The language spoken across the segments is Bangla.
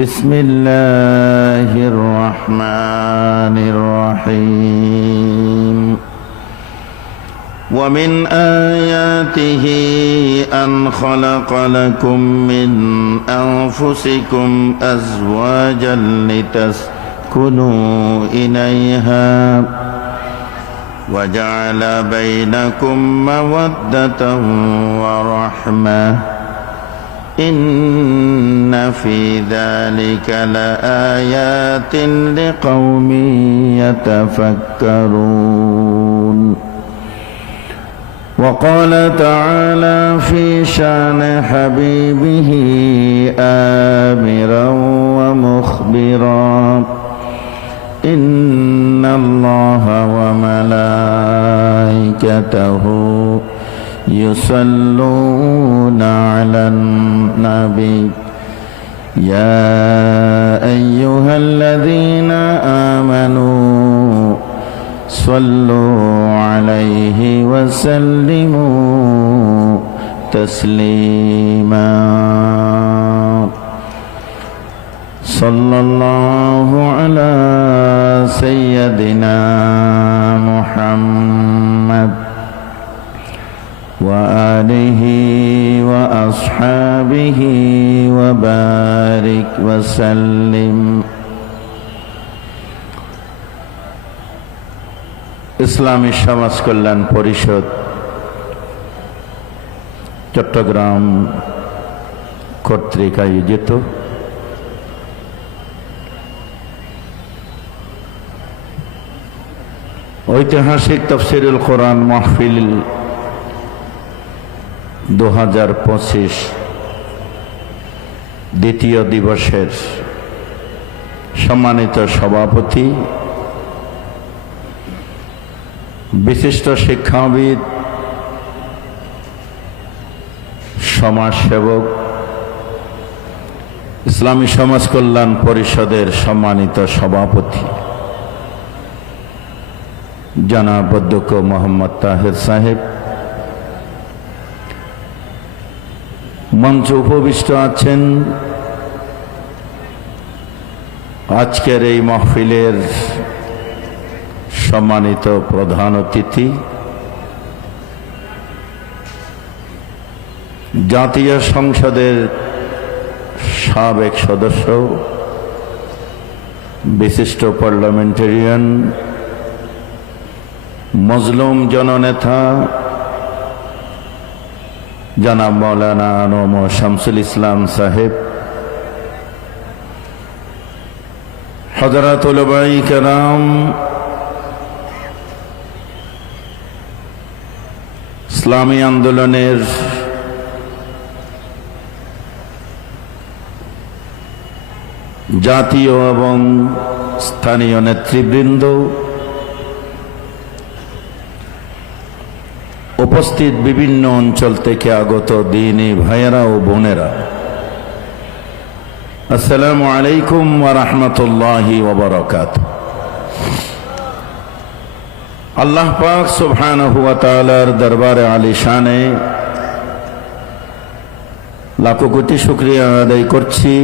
بسم الله الرحمن الرحيم. ومن آياته أن خلق لكم من أنفسكم أزواجا لتسكنوا إليها وجعل بينكم مودة ورحمة. إن في ذلك لآيات لقوم يتفكرون. وقال تعالى في شان حبيبه آمرا ومخبرا. إن الله وملائكته يصلون على النبي. يا أيها الذين آمنوا صلوا عليه وسلموا تسليما. صلى الله على سيدنا محمد. وآله وأصحابه وبارك وسلم ইসলামী সমাজ কল্যাণ পরিষদ চট্টগ্রাম কর্তৃক আয়োজিত ঐতিহাসিক তফসিরুল কোরআন মাহফিল দু হাজার পঁচিশ দ্বিতীয় দিবসের সম্মানিত সভাপতি, বিশিষ্ট শিক্ষাবিদ, সমাজসেবক, ইসলামী সমাজ কল্যাণ পরিষদের সম্মানিত সভাপতি, জনাব অধ্যক্ষ মোহাম্মদ তাহের সাহেব মঞ্চ উপবিষ্ট আছেন। আজকের এই মাহফিলের সম্মানিত প্রধান অতিথি, জাতীয় সংসদের সাবেক সদস্য, বিশিষ্ট পার্লামেন্টারিয়ান, মজলুম জননেতা জনাব মৌলানা নম শামসুল ইসলাম সাহেব। হজরতুল বাই কেরাম ইসলামী আন্দোলনের জাতীয় এবং স্থানীয় নেতৃবৃন্দ উপস্থিত বিভিন্ন অঞ্চল থেকে আগত দিনী ভাইয়েরা ও বোনেরা। আসসালামু আলাইকুম ওয়া রাহমাতুল্লাহি ওয়া আল্লাহ পাক সুবহানাহু ওয়া তাআলার দরবারে আলিশানে লাখো কোটি শুক্রিয়া আদায় করছি।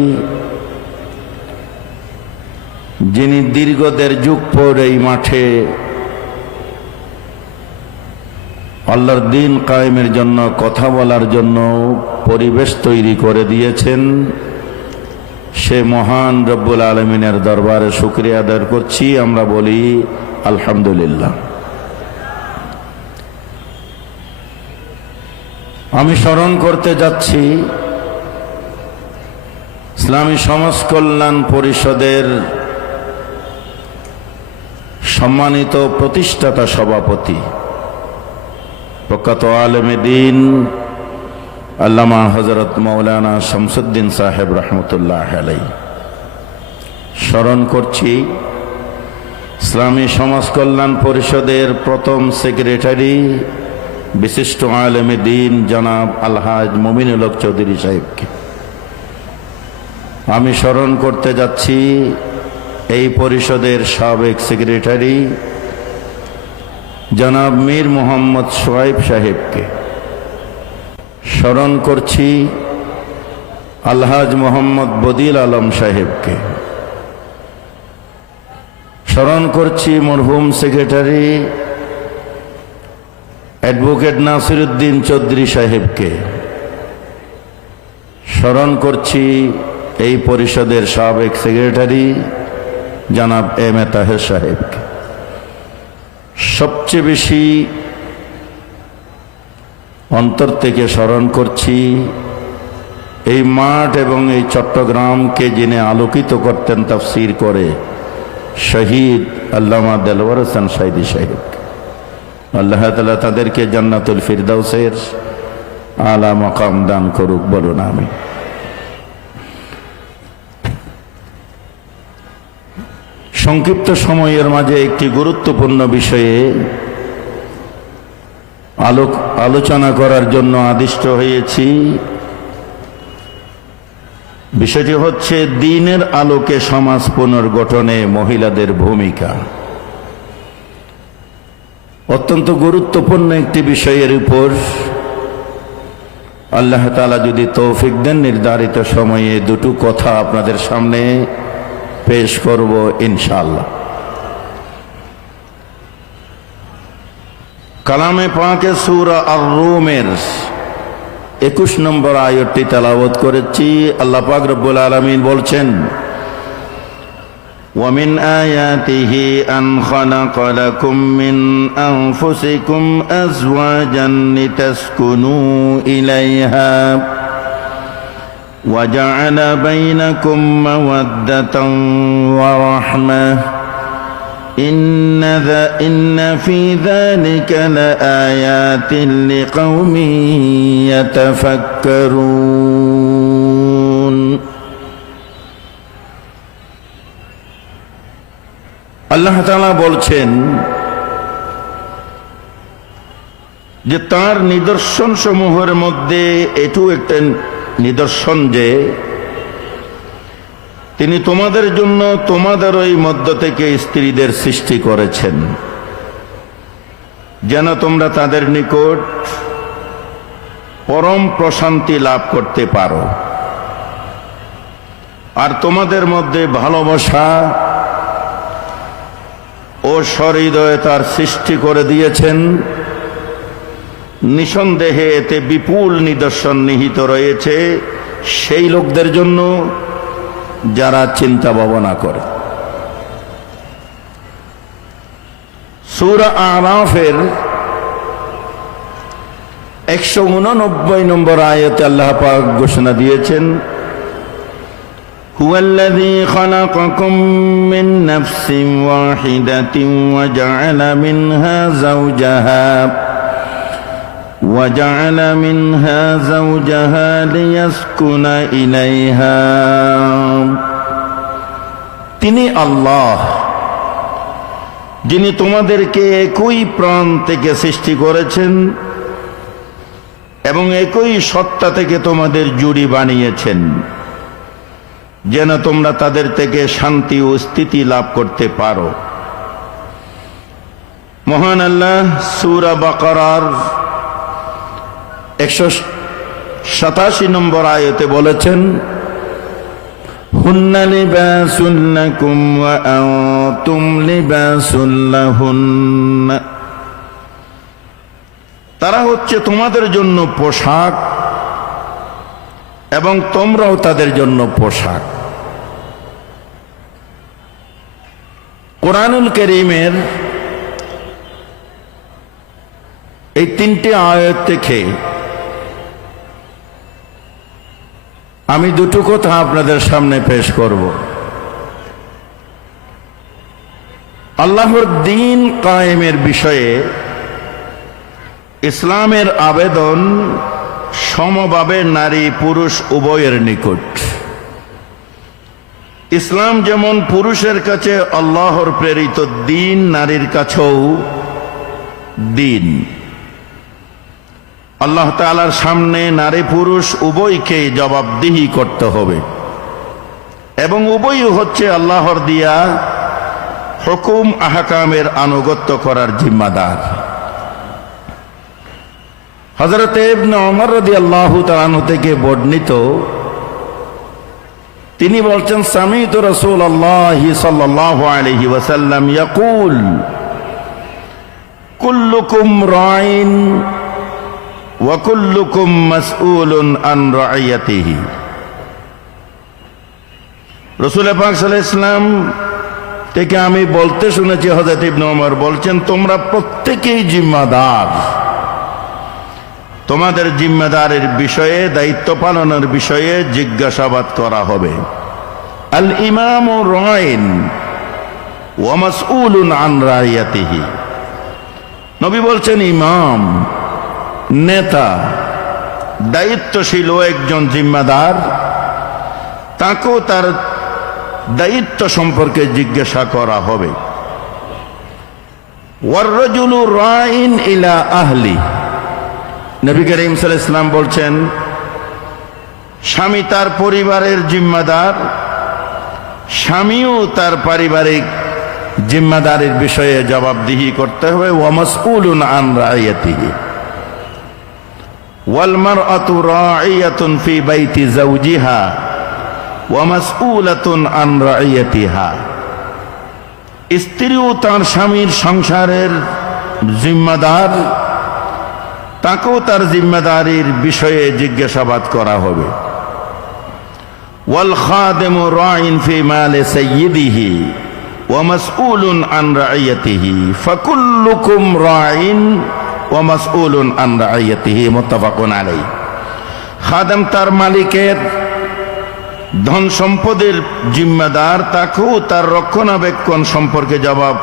যিনি দীর্ঘ দেড় যুগ পর এই মাঠে আল্লাহর দিন কায়েমের জন্য, কথা বলার জন্য পরিবেশ তৈরি করে দিয়েছেন। সে মহান রব্বুল আলমিনের দরবারে শুক্রিয়া আদায় করছি। আমরা বলি, আলহামদুলিল্লাহ। আমি স্মরণ করতে যাচ্ছি, ইসলামী সমাজ কল্যাণ পরিষদের সম্মানিত প্রতিষ্ঠাতা সভাপতি প্রখ্যাত আলমে দিন আল্লামা হজরত মৌলানা শামসুদ্দিন সাহেব রহমতুল্লাহ আলাই স্মরণ করছি, ইসলামী সমাজ কল্যাণ পরিষদের প্রথম সেক্রেটারি বিশিষ্ট আলমে দিন জনাব আলহাজ মমিনুল চৌধুরী সাহেবকে। আমি স্মরণ করতে যাচ্ছি, এই পরিষদের সাবেক সেক্রেটারি জনাব মীর মোহাম্মদ সোয়াইব সাহেবকে স্মরণ করছি আলহাজ মোহাম্মদ বদিল আলম সাহেবকে। স্মরণ করছি মরহুম সেক্রেটারি অ্যাডভোকেট নাসিরুদ্দিন চৌধুরী সাহেবকে। স্মরণ করছি এই পরিষদের সাবেক সেক্রেটারি জনাব এম এ তাহের সাহেবকে। সবচেয়ে বেশি অন্তর থেকে স্মরণ করছি, এই মাঠ এবং এই চট্টগ্রামকে যিনি আলোকিত করতেন তাফসির করে, শহীদ আল্লামা দেলওয়ার হোসেন সাইদি সাহেব। আল্লাহ তালা তাদেরকে জান্নাতুল ফিরদাউসের আলা মকাম দান করুক, বলুন আমি সংক্ষিপ্ত সময়ের মাঝে একটি গুরুত্বপূর্ণ বিষয়ে আলোক আলোচনা করার জন্য আদিষ্ট হয়েছি। বিষয়টি হচ্ছে দিনের আলোকে সমাজ পুনর্গঠনে মহিলাদের ভূমিকা। অত্যন্ত গুরুত্বপূর্ণ একটি বিষয়ের উপর আল্লাহ তালা যদি তৌফিক দেন নির্ধারিত সময়ে দুটো কথা আপনাদের সামনে পেশ করব ইনশাল্লাহ কালামে পাকে সুরা আর রুমের একুশ নম্বর আয়তটি তেলাওয়াত করেছি আল্লাহ পাক রব্বুল আলমিন বলছেন ومن آياته أن خلق لكم من أنفسكم أزواجا لتسكنوا إليها وجعل بينكم مودة ورحمة إن, ذا إن في ذلك لآيات لقوم يتفكرون আল্লাহ তালা বলছেন যে তার নিদর্শন সমূহের মধ্যে এটু একটা নিদর্শন যে তিনি তোমাদের জন্য তোমাদের ওই মধ্য থেকে স্ত্রীদের সৃষ্টি করেছেন। যেন তোমরা তাদের নিকট পরম প্রশান্তি লাভ করতে পারো। আর তোমাদের মধ্যে ভালোবাসা ও সহৃদয়তার সৃষ্টি করে দিয়েছেন। নিঃসন্দেহে এতে বিপুল নিদর্শন নিহিত রয়েছে সেই লোকদের জন্য যারা চিন্তা ভাবনা করে সুরা আরাফের একশো উননব্বই নম্বর আয়তে আল্লাহ পাক ঘোষণা দিয়েছেন هو الذي خلقكم من نفس واحدة وجعل منها زوجها وجعل منها زوجها ليسكن إليها তিনি আল্লাহ যিনি তোমাদেরকে একই প্রাণ থেকে সৃষ্টি করেছেন এবং একই সত্তা থেকে তোমাদের জুড়ি বানিয়েছেন যেন তোমরা তাদের থেকে শান্তি ও স্থিতি লাভ করতে পারো মহান আল্লাহ সুরা বাকারার একশো সাতাশি নম্বর আয়তে বলেছেন, হুন্ন লিবাসুল লাকুম ওয়া আনতুম তারা হচ্ছে তোমাদের জন্য পোশাক এবং তোমরাও তাদের জন্য পোশাক। কোরআনুল করিমের এই তিনটি আয়ত থেকে আমি দুটো কথা আপনাদের সামনে পেশ করব। আল্লাহর দিন কায়েমের বিষয়ে ইসলামের আবেদন সমভাবে নারী পুরুষ উভয়ের নিকট। ইসলাম যেমন পুরুষের কাছে আল্লাহর প্রেরিত দিন, নারীর কাছেও দিন। আল্লাহ তালার সামনে নারী পুরুষ উভয়কে জবাবদিহি করতে হবে। এবং উভয় হচ্ছে আল্লাহর দিয়া হুকুম আহকামের আনুগত্য করার জিম্মাদার। হজরত ইবনে ওমর রাদিয়াল্লাহু তাআলা থেকে বর্ণিত, তিনি বলছেন, সামিত রসুল আল্লাহ সাল্লাহ আলহি ইয়াকুল, কুল্লুকুম রাইন ওয়াকুল্লুকুম মাসউলুন আন রাইয়াতিহি। রসুল পাক ইসলাম থেকে আমি বলতে শুনেছি, হযরত ইবনে ওমর বলছেন, তোমরা প্রত্যেকেই জিম্মাদার। তোমাদের জিম্মেদারের বিষয়ে, দায়িত্ব পালনের বিষয়ে জিজ্ঞাসাবাদ করা হবে। আল ইমাম রাইন ওয়ামাসউলুন আন রাইয়াতিহি। নবী বলছেন, ইমাম নেতা, দায়িত্বশীল ও একজন জিম্মাদার, তাকেও তার দায়িত্ব সম্পর্কে জিজ্ঞাসা করা হবে। ওয়াররজুলু রাইন ইলা আহলি। নবী করিম সাল ইসলাম বলছেন, স্বামী তার পরিবারের জিম্মাদার, স্বামীও তার পারিবারিক জিম্মাদারির বিষয়ে জবাবদিহি করতে হবে। ওয়ামাসউলুন আন ওয়ালমার আতু রাইয়াতুন ফি বাইতি জাউজিহা ওয়ামাসউলাতুন আন রাইয়াতিহা স্ত্রীও তার স্বামীর সংসারের জিম্মাদার, তাকেও তার জিম্মাদারির বিষয়ে জিজ্ঞাসাবাদ করা হবে। ওয়াল খাদেমু রাইন ফি মালে সাইয়্যিদিহি ওয়া মাসউলুন আন রাইয়াতিহি ফাকুল্লুকুম রাইন ওয়া মাসউলুন আন রাইয়াতিহি মুত্তাফাকুন আলাইহি। খাদেম তার মালিকের ধন সম্পদের জিম্মাদার, তাকেও তার রক্ষণাবেক্ষণ সম্পর্কে জবাব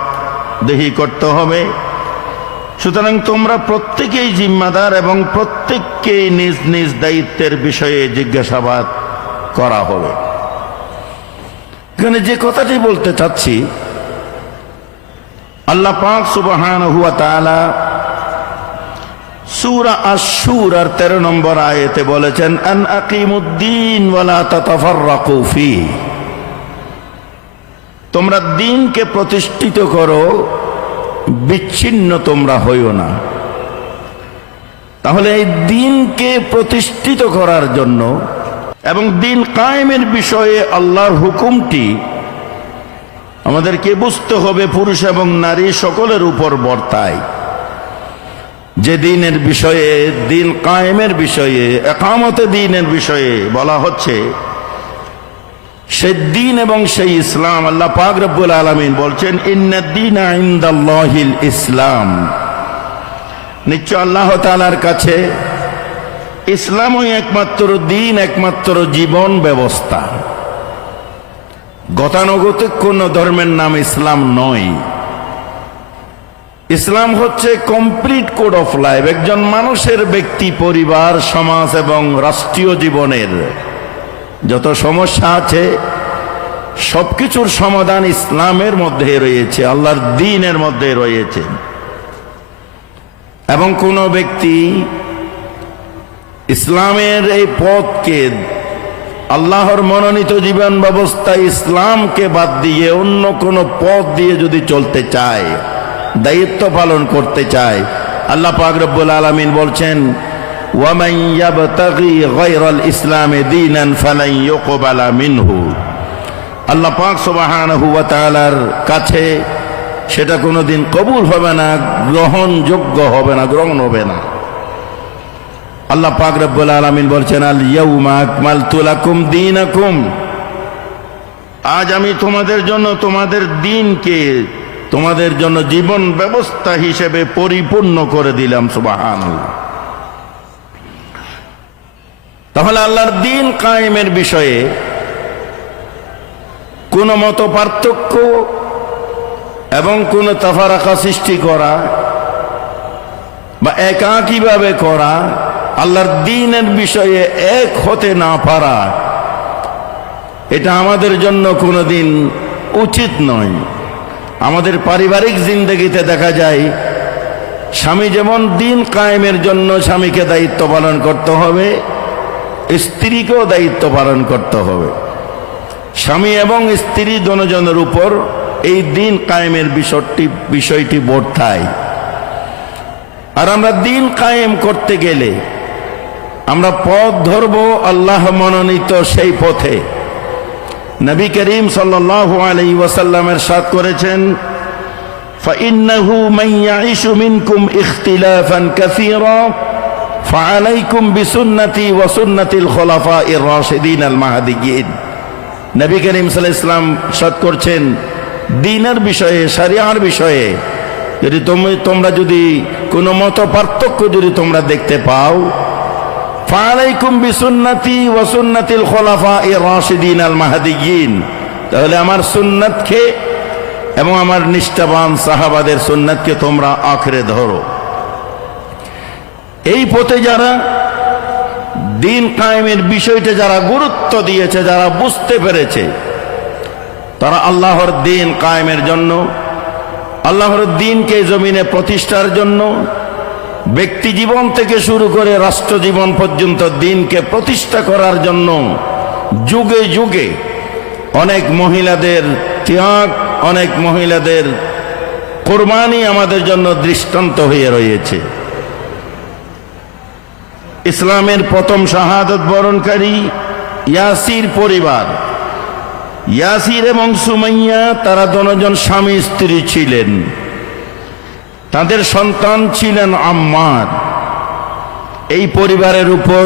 দেহি করতে হবে। সুতরাং তোমরা প্রত্যেকেই জিম্মাদার এবং প্রত্যেককেই নিজ নিজ দায়িত্বের বিষয়ে জিজ্ঞাসাবাদ করা হবে। এখানে যে কথাটি বলতে চাচ্ছি, আল্লাহ পাক সুবাহান হুয়া তাআলা আর 13 নম্বর বলেছেন, আন তোমরা দিনকে প্রতিষ্ঠিত করো, বিচ্ছিন্ন তোমরা হইও না। তাহলে এই দিনকে প্রতিষ্ঠিত করার জন্য এবং দিন কায়েমের বিষয়ে আল্লাহর হুকুমটি আমাদেরকে বুঝতে হবে, পুরুষ এবং নারী সকলের উপর বর্তায়। যে দিনের বিষয়ে দিন কায়েমের বিষয়ে, একামতে দিনের বিষয়ে বলা হচ্ছে সে দিন এবং সেই ইসলাম আল্লাহ পাক রব্বুল আলমিন বলছেন ইন্দিন ইসলাম। নিশ্চয় আল্লাহ তালার কাছে ইসলামই একমাত্র দিন, একমাত্র জীবন ব্যবস্থা। গতানুগতিক কোন ধর্মের নাম ইসলাম নয়। ইসলাম হচ্ছে কমপ্লিট কোড অফ লাইফ একজন মানুষের ব্যক্তি, পরিবার, সমাজ এবং রাষ্ট্রীয় জীবনের। যত সমস্যা আছে, সবকিছুর সমাধান ইসলামের মধ্যে রয়েছে, আল্লাহর দিনের মধ্যে রয়েছে। এবং কোন ব্যক্তি ইসলামের এই পথকে, আল্লাহর মনোনীত জীবন ব্যবস্থা ইসলামকে বাদ দিয়ে অন্য কোন পথ দিয়ে যদি চলতে চায় দায়িত্ব পালন করতে চায়। আল্লাহ পাক রব্বুল আলামিন বলছেন মিনহু। আল্লাহ পাক কাছে সেটা কোনোদিন কবুল হবে না, গ্রহণযোগ্য হবে না, গ্রহণ হবে না। আল্লাহ পাক রব্বুল আলামিন বলছেন, আল ইয়াউমা আকমালতু দীনাকুম। আজ আমি তোমাদের জন্য তোমাদের দিনকে তোমাদের জন্য জীবন ব্যবস্থা হিসেবে পরিপূর্ণ করে দিলাম, সুবহানাল্লাহ। তাহলে আল্লাহর দিন কায়েমের বিষয়ে কোনো মত পার্থক্য এবং কোনো তাফারাকা সৃষ্টি করা বা একাকীভাবে করা আল্লাহর দিনের বিষয়ে এক হতে না পারা, এটা আমাদের জন্য কোনোদিন উচিত নয়। আমাদের পারিবারিক জিন্দগিতে দেখা যায়, স্বামী যেমন দিন কায়েমের জন্য স্বামীকে দায়িত্ব পালন করতে হবে, স্ত্রীকেও দায়িত্ব পালন করতে হবে। স্বামী এবং স্ত্রী দনজনের উপর এই দিন কায়েমের বিষয়টি বিষয়টি বর্তায়। আর আমরা দিন কায়েম করতে গেলে আমরা পথ ধরব আল্লাহ মনোনীত সেই পথে। নবী করিম সাল্লাল্লাহু আলাইহি ওয়াসাল্লামের সাথ করেছেন فإنه من يعيش منكم اختلافا كثيرا فعليكم بسنتي وسنة الخلفاء الراشدين المهديين নবী করিম সাল্লাল্লাহু আলাইহি ইসলাম সাথ করছেন দিনের বিষয়ে শরিয়ার বিষয়ে যদি তুমি তোমরা যদি কোনো মত পার্থক্য যদি তোমরা দেখতে পাও ফালাইকুম বিসুন্নতি ওয়া সুন্নাতিল খোলাফা এ রাশিদিন আল মাহাদিগিন তাহলে আমার সুন্নাতকে এবং আমার নিষ্ঠাবান সাহাবাদের সুন্নাতকে তোমরা আঁকড়ে ধরো। এই পথে যারা দিন কায়েমের বিষয়টা যারা গুরুত্ব দিয়েছে, যারা বুঝতে পেরেছে, তারা আল্লাহর দিন কায়েমের জন্য, আল্লাহর দিনকে জমিনে প্রতিষ্ঠার জন্য ব্যক্তি জীবন থেকে শুরু করে রাষ্ট্র জীবন পর্যন্ত দিনকে প্রতিষ্ঠা করার জন্য যুগে যুগে অনেক মহিলাদের ত্যাগ, অনেক মহিলাদের কোরবানি আমাদের জন্য দৃষ্টান্ত হয়ে রয়েছে। ইসলামের প্রথম শাহাদত বরণকারী ইয়াসির পরিবার, ইয়াসির এবং সুমাইয়া, তারা দনজন স্বামী স্ত্রী ছিলেন। তাদের সন্তান ছিলেন আম্মার। এই পরিবারের উপর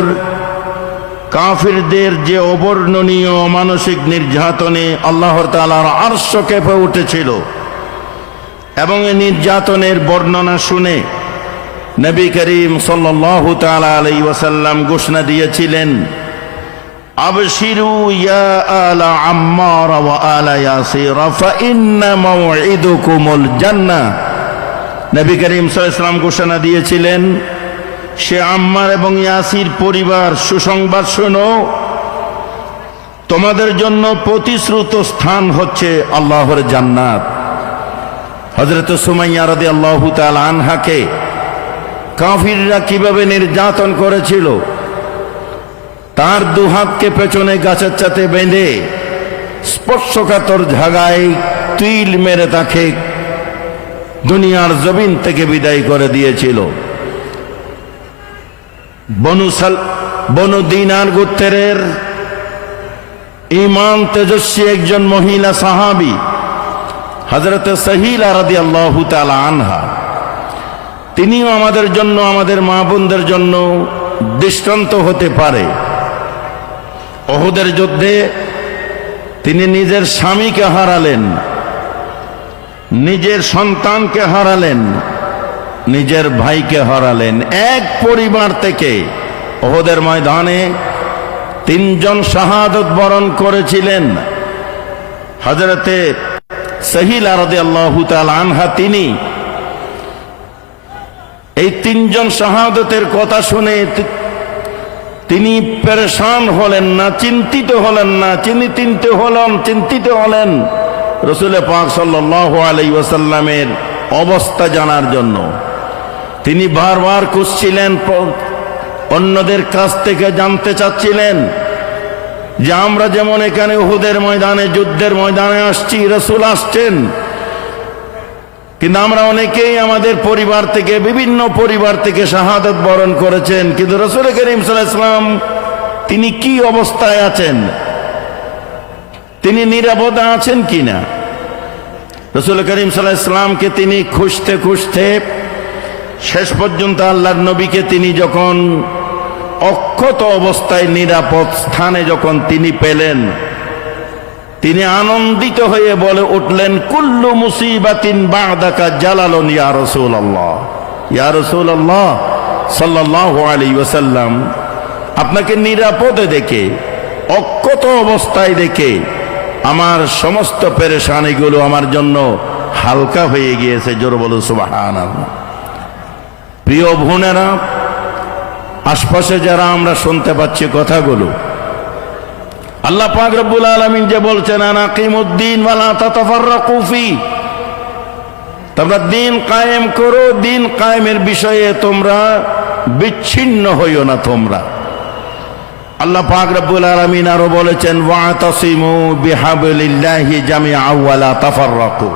কাফিরদের যে অবর্ণনীয় মানসিক নির্যাতনে আল্লাহর তালার আর্শ কেঁপে উঠেছিল এবং এই নির্যাতনের বর্ণনা শুনে নবী করিম সাল্লাল্লাহু তাআলা আলাইহি ওয়াসাল্লাম ঘোষণা দিয়েছিলেন ইয়া আলা আম্মার আলা ইয়াসির নবী করিম সাল্লাল্লাহু ঘোষণা দিয়েছিলেন, সে আম্মার এবং ইয়াসির পরিবার সুসংবাদ শোনো, তোমাদের জন্য প্রতিশ্রুত স্থান হচ্ছে আল্লাহর জান্নাত। হজরত সুমাইয়া রাদিয়াল্লাহু তাআলা আনহাকে কাফিররা কীভাবে নির্যাতন করেছিল, তার দুহাতকে পেছনে গাছের চাতে বেঁধে স্পর্শকাতর ঝাগায় তুইল মেরে তাকে দুনিয়ার জমিন থেকে বিদায় করে দিয়েছিল। বনু সাল, বনু দিনার গোত্রের ইমান তেজস্বী একজন মহিলা সাহাবি হজরত সহিলা রাদি আল্লাহ আনহা। তিনিও আমাদের জন্য, আমাদের মা বোনদের জন্য দৃষ্টান্ত হতে পারে। অহুদের যুদ্ধে তিনি নিজের স্বামীকে হারালেন। নিজের সন্তানকে হারালেন, নিজের ভাইকে হারালেন। এক পরিবার থেকে ওহদের ময়দানে তিনজন শাহাদত বরণ করেছিলেন। হজরতে সহিল আরদে আল্লাহ আনহা তিনি এই তিনজন শাহাদতের কথা শুনে তিনি পেরেশান হলেন না, চিন্তিত হলেন না, চিনি চিনতে হলেন, চিন্তিত হলেন। রসুল পাক সাল্লাহ আলাই ওয়াসাল্লামের অবস্থা জানার জন্য। তিনি বারবার খুঁজছিলেন, অন্যদের কাছ থেকে জানতে চাচ্ছিলেন যে আমরা যেমন এখানে উহুদের ময়দানে, যুদ্ধের ময়দানে আসছি, রসুল আসছেন। কিন্তু আমরা অনেকেই আমাদের পরিবার থেকে, বিভিন্ন পরিবার থেকে শাহাদত বরণ করেছেন। কিন্তু রসুল করিম সাল্লাম তিনি কি অবস্থায় আছেন? তিনি নিরাপদে আছেন কিনা? রসুল করিম সাল্লাহ ইসলামকে তিনি খুঁজতে খুঁজতে শেষ পর্যন্ত আল্লাহর নবীকে তিনি যখন অক্ষত অবস্থায় নিরাপদ স্থানে যখন তিনি পেলেন, তিনি আনন্দিত হয়ে বলে উঠলেন, কুল্লু মুসিবাতিন বাদাকা জালালন ইয়া রসুল আল্লাহ ইয়া রসুল আল্লাহ সাল্লাহ আলী ওসাল্লাম আপনাকে নিরাপদে দেখে, অক্ষত অবস্থায় দেখে আমার সমস্ত পেরেশানিগুলো আমার জন্য হালকা হয়ে গিয়েছে, জোর বলো সুবাহান প্রিয় বোনেরা, আশপাশে যারা আমরা শুনতে পাচ্ছি কথাগুলো, আল্লাহ পাক আলামিন যে বলছেন আনাকিমুদ্দিন ওয়ালা তাতাফাররাকু ফি। তোমরা দিন কায়েম করো, দিন কায়েমের বিষয়ে তোমরা বিচ্ছিন্ন হইও না, তোমরা। আল্লাহ পাক রব্বুল আলামিন আরও বলেছেন, ওয়াতাসিমু বিহাবলিল্লাহি জামিআ ওয়ালা তাফাররাকু।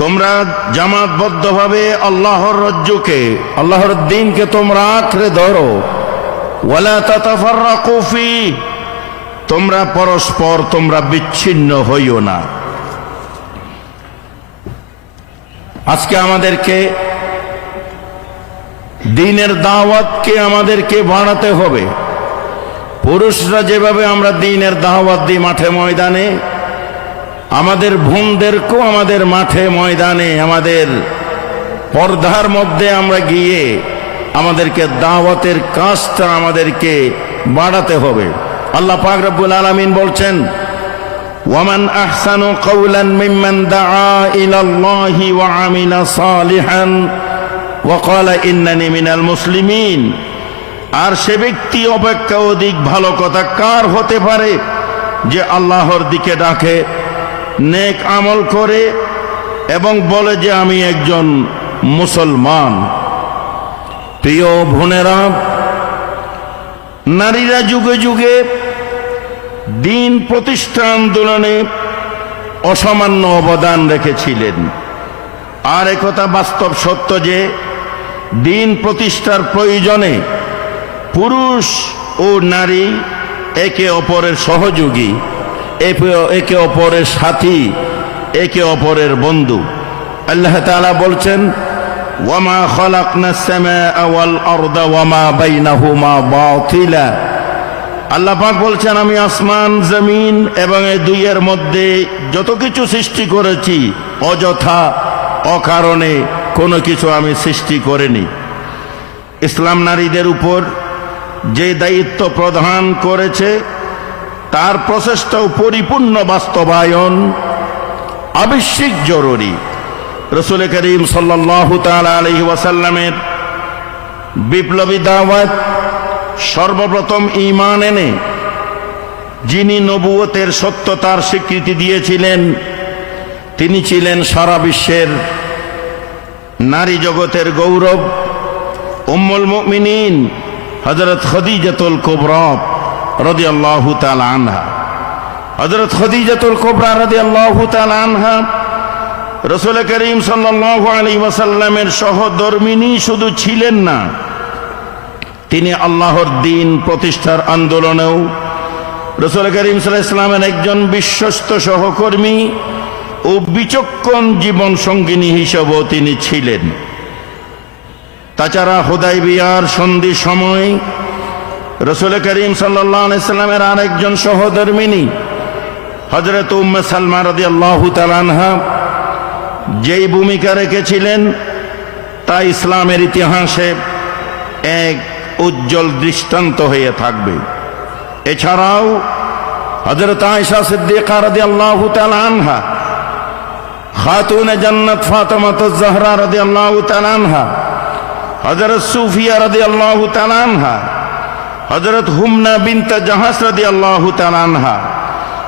তোমরা জামাতবদ্ধভাবে আল্লাহর রজ্জুকে আল্লাহর দিনকে তোমরা আঁকড়ে ধরো। ওয়ালা তাতাফাররাকু ফি, তোমরা পরস্পর তোমরা বিচ্ছিন্ন হইও না। আজকে আমাদেরকে দিনের দাওয়াতকে আমাদেরকে বাড়াতে হবে। পুরুষরা যেভাবে আমরা দিনের দাওয়াত দিই মাঠে ময়দানে, আমাদের বোনদেরকেও আমাদের মাঠে ময়দানে, আমাদের পর্দার মধ্যে আমরা গিয়ে আমাদেরকে দাওয়াতের কাজটা আমাদেরকে বাড়াতে হবে। আল্লাহ পাক রব্বুল আলামিন বলছেন, ওয়ামান আহসানু কওলান মিম্মান দাআ ইলা আল্লাহি ওয়া আমিলা সালিহান, ওয়া ক্বালা ইন্নানি মিনাল মুসলিমিন। আর সে ব্যক্তি অপেক্ষা অধিক ভালো কথা কার হতে পারে যে আল্লাহর দিকে ডাকে, নেক আমল করে এবং বলে যে আমি একজন মুসলমান। প্রিয় বোনেরা, নারীরা যুগে যুগে দিন প্রতিষ্ঠা আন্দোলনে অসামান্য অবদান রেখেছিলেন। আর একথা বাস্তব সত্য যে, দিন প্রতিষ্ঠার প্রয়োজনে পুরুষ ও নারী একে অপরের সহযোগী একে- অপরের সাথী, একে অপরের বন্ধু। আল্লাহ তালা বলছেন, ওয়ামা খলাকনা সামাআ ওয়াল আরদা ওয়ামা বাইনাহুমা বাতিলা। আল্লাহ পাক বলছেন, আমি আসমান, জমিন এবং এই দুইয়ের মধ্যে যত কিছু সৃষ্টি করেছি, অযথা, অকারণে কোনো কিছু আমি সৃষ্টি করিনি। ইসলাম নারীদের উপর যে দায়িত্ব প্রদান করেছে, তার প্রচেষ্টাও পরিপূর্ণ বাস্তবায়ন আবশ্যিক জরুরি। রসুল করিম সাল্লাহ আলহি ওয়াসাল্লামের বিপ্লবী দাওয়াত সর্বপ্রথম ঈমান এনে যিনি নবুয়তের সত্যতার স্বীকৃতি দিয়েছিলেন, তিনি ছিলেন সারা বিশ্বের নারী জগতের গৌরব, উম্মুল মুমিনিন হজরত খদিজাতুল কুবরব রদি আল্লাহ আনহা। হজরত খদিজাতুল কুবরা রদি আল্লাহ আনহা রসুল করিম সাল্লাহ আলী ওয়াসাল্লামের সহধর্মিনী শুধু ছিলেন না, তিনি আল্লাহর দিন প্রতিষ্ঠার আন্দোলনেও রসুল করিম সাল্লাহ ইসলামের একজন বিশ্বস্ত সহকর্মী ও বিচক্ষণ জীবন সঙ্গিনী হিসেবেও তিনি ছিলেন। তাছাড়া হুদাই বিয়ার সন্ধি সময় রসুল করিম সাল্লামের আরেকজন সহধর্মিনী হজরত উম্মে সালমা রদি আল্লাহ তালানহা যেই ভূমিকা রেখেছিলেন তা ইসলামের ইতিহাসে এক উজ্জ্বল দৃষ্টান্ত হয়ে থাকবে। এছাড়াও হজরত আয়সা সিদ্দিকা রদি আল্লাহ তালানহা খাতুন জান্নাত ফাতেমাত জাহরা রদি আল্লাহ তালানহা হজরত সুফিয়া রদি আল্লাহ তালানহা হজরত হুমনা বিনতা জাহাস রদি আল্লাহ তালানহা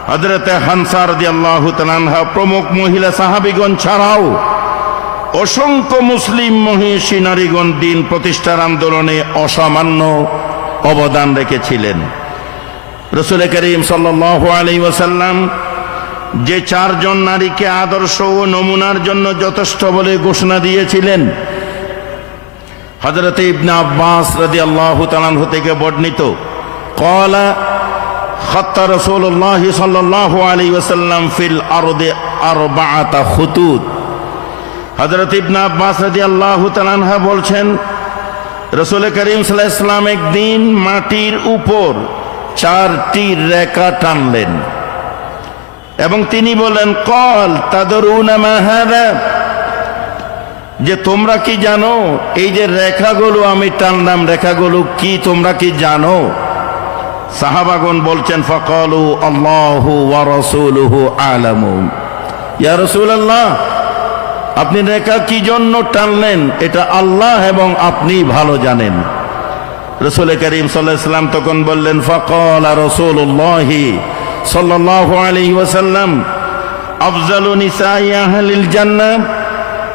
হজরত হানসা রদি আল্লাহ তালানহা প্রমুখ মহিলা সাহাবিগণ ছাড়াও অসংখ্য মুসলিম মহিষী নারীগণ দিন প্রতিষ্ঠার আন্দোলনে অসামান্য অবদান রেখেছিলেন। রসুল করিম সাল্লাহ আলী ওসাল্লাম যে চারজন নারীকে আদর্শ ও নমুনার জন্য যথেষ্ট বলে ঘোষণা দিয়েছিলেন হজরতে ইবনা আব্বাস রাজি আল্লাহ তালানহ থেকে বর্ণিত কলা খত্তা রসুল্লাহ সাল্লাহ আলী ওসাল্লাম ফিল আরদে আরও বাতা হুতুত হজরত ইবনা আব্বাস রাজি আল্লাহ তালানহা বলছেন, রসুল করিম সাল্লাহ ইসলাম একদিন মাটির উপর চারটি রেখা টানলেন এবং তিনি বলেন কল তাদের উনামাহারা যে তোমরা কি জানো? এই যে রেখাগুলো, আমি টানলাম রেখাগুলো, কি তোমরা কি জানো? সাহাবাগন বলছেন, ফকলু আল্লাহ আলামু। ইয়া রাসূলুল্লাহ, আপনি রেখা কি জন্য টানলেন? এটা আল্লাহ এবং আপনি ভালো জানেন। রসুল করিম সাল্লাম তখন বললেন, ফকল আর রসুল্লাহি সাল্লাহ আলী ওয়াসাল্লাম, আফজাল নিসাই আহলিল জান্নাহ।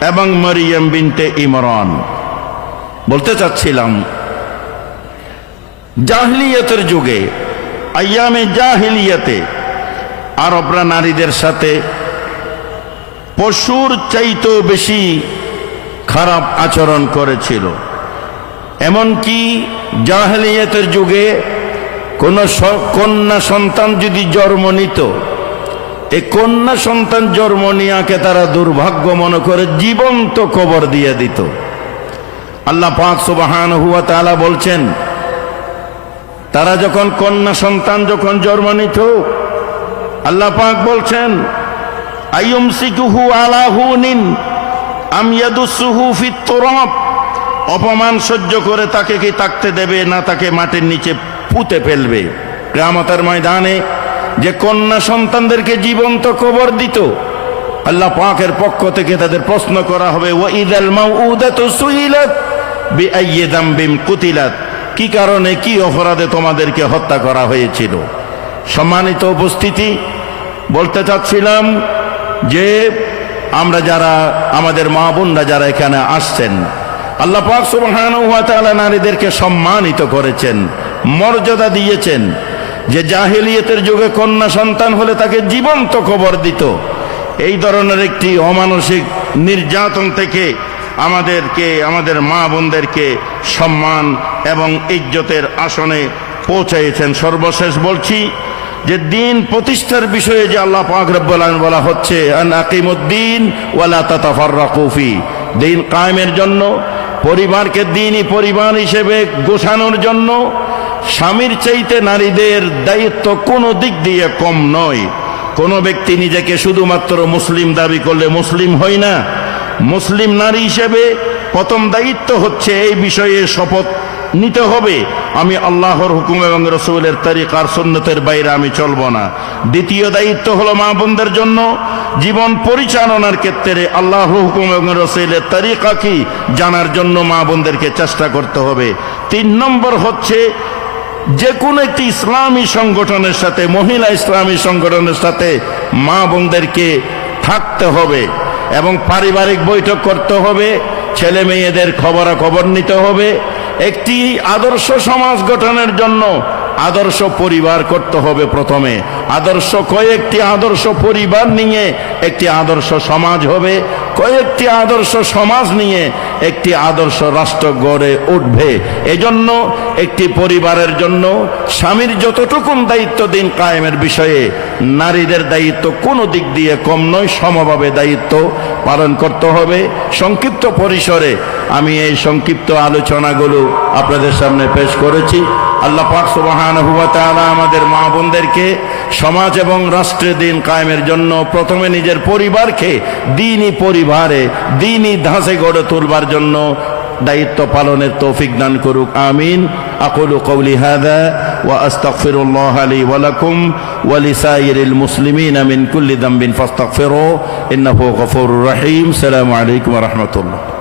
এবং মরিয়ম বিনতে ইমরান। বলতে চাচ্ছিলাম, জাহলিয়তের যুগে, আয়ামে জাহিলিয়াতে আরবরা নারীদের সাথে পশুর চাইতেও বেশি খারাপ আচরণ করেছিল। এমনকি জাহলিয়াতের যুগে কোন কন্যা সন্তান যদি জন্ম নিত এই কন্যা সন্তান জন্ম নিয়াকে তারা দুর্ভাগ্য মনে করে জীবন্ত কবর দিয়ে দিত। আল্লাহ পাক সুবাহান হুয়া তালা বলছেন, তারা যখন কন্যা সন্তান যখন জন্ম নিত, আল্লাহ পাক বলছেন, আইয়ুমসিকুহু আলা হুনিন আম ইয়াদুসুহু ফিত তুরাব। অপমান সহ্য করে তাকে কি তাকতে দেবে না তাকে মাটির নিচে পুঁতে ফেলবে। গ্রামতার ময়দানে যে কন্যা সন্তানদেরকে জীবন্ত কবর দিত, আল্লাহ পাকের পক্ষ থেকে তাদের প্রশ্ন করা হবে কুতিলাত? কি কারণে কি অপরাধে তোমাদেরকে হত্যা করা হয়েছিল? সম্মানিত উপস্থিতি, বলতে চাচ্ছিলাম যে আমরা যারা, আমাদের মা বোনরা যারা এখানে আসছেন, আল্লাহ পাক তাআলা নারীদেরকে সম্মানিত করেছেন, মর্যাদা দিয়েছেন যে জাহেলিয়তের যুগে কন্যা সন্তান হলে তাকে জীবন্ত কবর দিত। এই ধরনের একটি অমানসিক নির্যাতন থেকে আমাদেরকে, আমাদের মা বোনদেরকে সম্মান এবং ইজ্জতের আসনে পৌঁছাইছেন। সর্বশেষ বলছি যে দিন প্রতিষ্ঠার বিষয়ে যে আল্লাহ পাক বলা হচ্ছে আকিমুদ্দিন ওয়ালা তাতাফাররাকু ফি। দিন কায়েমের জন্য, পরিবারকে দিনই পরিবার হিসেবে গোছানোর জন্য স্বামীর চাইতে নারীদের দায়িত্ব কোনো দিক দিয়ে কম নয়। কোনো ব্যক্তি নিজেকে শুধুমাত্র মুসলিম দাবি করলে মুসলিম হয় না। মুসলিম নারী হিসেবে প্রথম দায়িত্ব হচ্ছে এই বিষয়ে শপথ নিতে হবে। আমি আল্লাহর হুকুম এবং রসুলের তারিকার সুন্নতের বাইরে আমি চলব না। দ্বিতীয় দায়িত্ব হলো মা বোনদের জন্য জীবন পরিচালনার ক্ষেত্রে আল্লাহ হুকুম এবং রসুলের তারিকা কি জানার জন্য মা বোনদেরকে চেষ্টা করতে হবে। তিন নম্বর হচ্ছে যে কোনো একটি ইসলামী সংগঠনের সাথে, মহিলা ইসলামী সংগঠনের সাথে মা বোনদেরকে থাকতে হবে এবং পারিবারিক বৈঠক করতে হবে, ছেলে মেয়েদের খবরাখবর নিতে হবে। একটি আদর্শ সমাজ গঠনের জন্য আদর্শ পরিবার করতে হবে প্রথমে। আদর্শ কয়েকটি আদর্শ পরিবার নিয়ে একটি আদর্শ সমাজ হবে। কয়েকটি আদর্শ সমাজ নিয়ে একটি আদর্শ রাষ্ট্র গড়ে উঠবে। এজন্য একটি পরিবারের জন্য স্বামীর যতটুকুন দায়িত্ব দিন কায়েমের বিষয়ে, নারীদের দায়িত্ব কোনো দিক দিয়ে কম নয়, সমভাবে দায়িত্ব পালন করতে হবে। সংক্ষিপ্ত পরিসরে আমি এই সংক্ষিপ্ত আলোচনাগুলো আপনাদের সামনে পেশ করেছি। আল্লাহ পাক সুবহানাহু ওয়া তাআলা আমাদের মা বোনদেরকে সমাজ এবং রাষ্ট্রে দিন কায়েমের জন্য প্রথমে নিজের পরিবারকে দিনই পরিবারে দিনই ধাঁচে গড়ে তুলবার জন্য দায়িত্ব পালনের তৌফিক দান করুক আমিন আকুলু কওলি হাদা وأستغفر الله لي ولكم ولسائر المسلمين من كل ذنب فاستغفروه إنه غفور رحيم السلام عليكم ورحمة الله